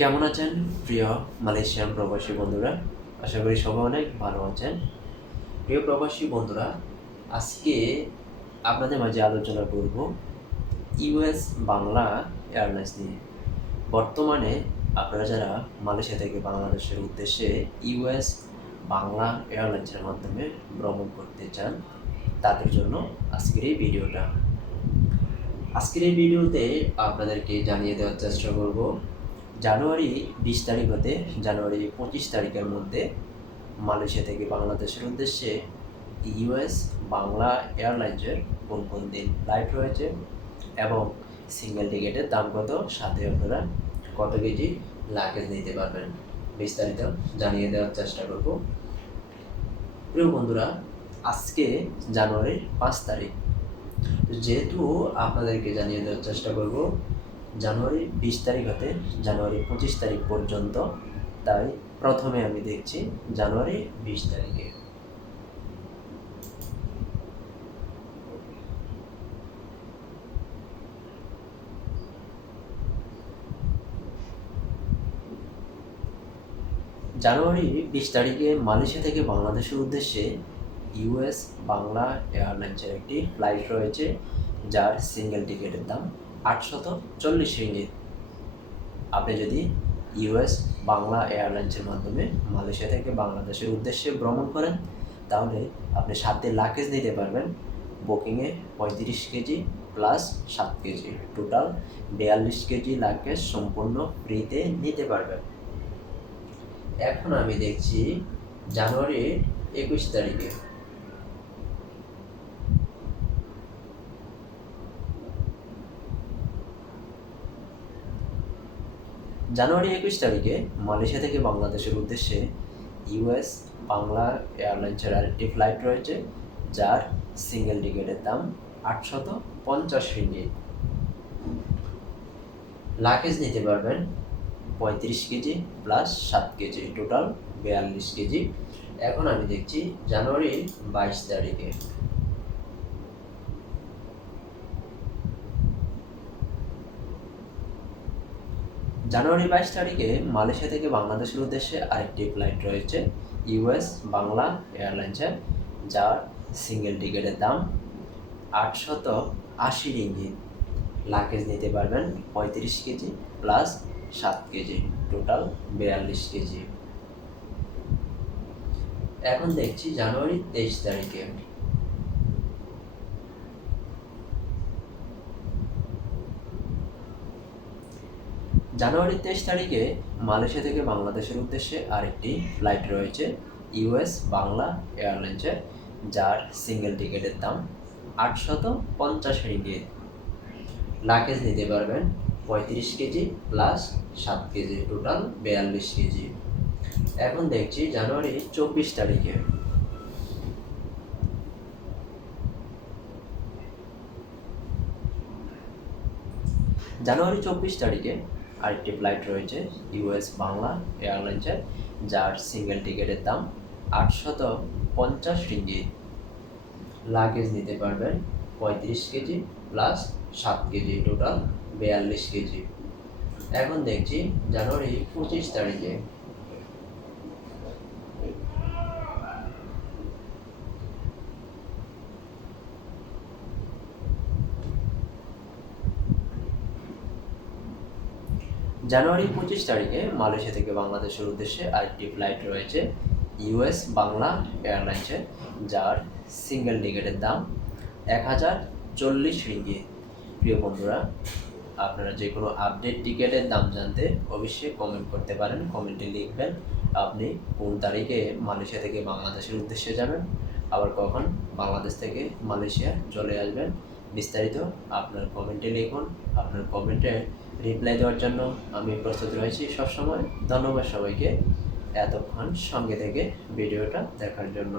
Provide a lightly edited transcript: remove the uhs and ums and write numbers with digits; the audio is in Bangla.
কেমন আছেন প্রিয় মালয়েশিয়ান প্রবাসী বন্ধুরা? আশা করি সবাই অনেক ভালো আছেন। প্রিয় প্রবাসী বন্ধুরা, আজকে আপনাদের মাঝে আলোচনা করব ইউএস বাংলা এয়ারলাইন্স নিয়ে। বর্তমানে আপনারা যারা মালয়েশিয়া থেকে বাংলাদেশের উদ্দেশ্যে ইউএস বাংলা এয়ারলাইন্সের মাধ্যমে ভ্রমণ করতে চান, তাদের জন্য আজকের এই ভিডিওটা। আজকের এই ভিডিওতে আপনাদেরকে জানিয়ে দেওয়ার চেষ্টা করব জানুয়ারি 20 তারিখ হতে জানুয়ারি 25 তারিখের মধ্যে মালয়েশিয়া থেকে বাংলাদেশের উদ্দেশ্যে ইউএস বাংলা এয়ারলাইন্সের কোন কোন দিন ফ্লাইট রয়েছে এবং সিঙ্গেল টিকিটের দাম কত, সাথে আপনারা কত কেজি লাগেজ নিতে পারবেন, বিস্তারিত জানিয়ে দেওয়ার চেষ্টা করব। প্রিয় বন্ধুরা, আজকে জানুয়ারির 5 তারিখ, যেহেতু আপনাদেরকে জানিয়ে দেওয়ার চেষ্টা করব জানুয়ারি 20 তারিখ হতে জানুয়ারি 25 তারিখ পর্যন্ত, তাই প্রথমে আমি দেখছি জানুয়ারি 20 তারিখে। জানুয়ারি 20 তারিখে মালয়েশিয়া থেকে বাংলাদেশের উদ্দেশ্যে ইউএস বাংলা এয়ারলাইন্সের একটি ফ্লাইট রয়েছে, যার সিঙ্গেল টিকিটের দাম 840 রিঙ্গিত। আপনি যদি ইউএস বাংলা এয়ারলাইন্সের মাধ্যমে মালয়েশিয়া থেকে বাংলাদেশের উদ্দেশ্যে ভ্রমণ করেন, তাহলে আপনি সাথে লাগেজ নিতে পারবেন। বুকিংয়ে 35 KG plus 7 KG, total 42 KG luggage সম্পূর্ণ ফ্রিতে নিতে পারবেন। এখন আমি দেখছি জানুয়ারি 21 তারিখে। জানুয়ারি 21 তারিখে মালয়েশিয়া থেকে বাংলাদেশের উদ্দেশ্যে ইউএস বাংলা এয়ারলাইন্সের আরেকটি ফ্লাইট রয়েছে, যার সিঙ্গেল টিকিটের দাম 850 রিঙ্গিত। লাগেজ নিতে পারবেন 35 KG plus 7 KG, total 42 KG. এখন আমি দেখছি জানুয়ারি 22 তারিখে। জানুয়ারি 22 তারিখে মালয়েশিয়া থেকে বাংলাদেশের উদ্দেশ্যে আরেকটি ফ্লাইট রয়েছে ইউএস বাংলা এয়ারলাইন্সের, যার সিঙ্গেল টিকিটের দাম 880 রিঙ্গিত। লাগেজ নিতে পারবেন 35 KG plus 7 KG, total 42 KG. এখন দেখছি জানুয়ারি 23 তারিখে। জানুয়ারি 23 তারিখে মালয়েশিয়া থেকে বাংলাদেশের উদ্দেশ্যে আরেকটি ফ্লাইট রয়েছে ইউএস বাংলা এয়ারলাইন্সের, যার সিঙ্গেল টিকিটের দাম 850 রিঙ্গিত। লাগেজ নিতে পারবেন 35 KG plus 7 KG, total 42 KG. এখন দেখছি জানুয়ারি 24 তারিখে। জানুয়ারি 24 তারিখে আরেকটি ফ্লাইট রয়েছে ইউএস বাংলা এয়ারলাইন্সের, যার সিঙ্গেল টিকিটের দাম 850 রিঙ্গিত। লাগেজ নিতে পারবেন 35 KG plus 7 KG, total 42 KG. এখন দেখছি জানুয়ারি 25 তারিখে। জানুয়ারি 25 তারিখে মালয়েশিয়া থেকে বাংলাদেশের উদ্দেশ্যে আরেকটি ফ্লাইট রয়েছে ইউএস বাংলা এয়ারলাইন্সের, যার সিঙ্গেল টিকিটের দাম 1040 রিঙ্গিত। প্রিয় বন্ধুরা, আপনারা যে কোনো আপডেট টিকিটের দাম জানতে অবশ্যই কমেন্ট করতে পারেন। কমেন্টে লিখবেন আপনি কোন তারিখে মালয়েশিয়া থেকে বাংলাদেশের উদ্দেশ্যে যাবেন, আবার কখন বাংলাদেশ থেকে মালয়েশিয়া চলে আসবেন। বিস্তারিত আপনার কমেন্টে লিখুন। আপনার কমেন্টে রিপ্লাই দেওয়ার জন্য আমি প্রস্তুত রয়েছি সবসময়। ধন্যবাদ সবাইকে এতক্ষণ সঙ্গে থেকে ভিডিওটা দেখার জন্য।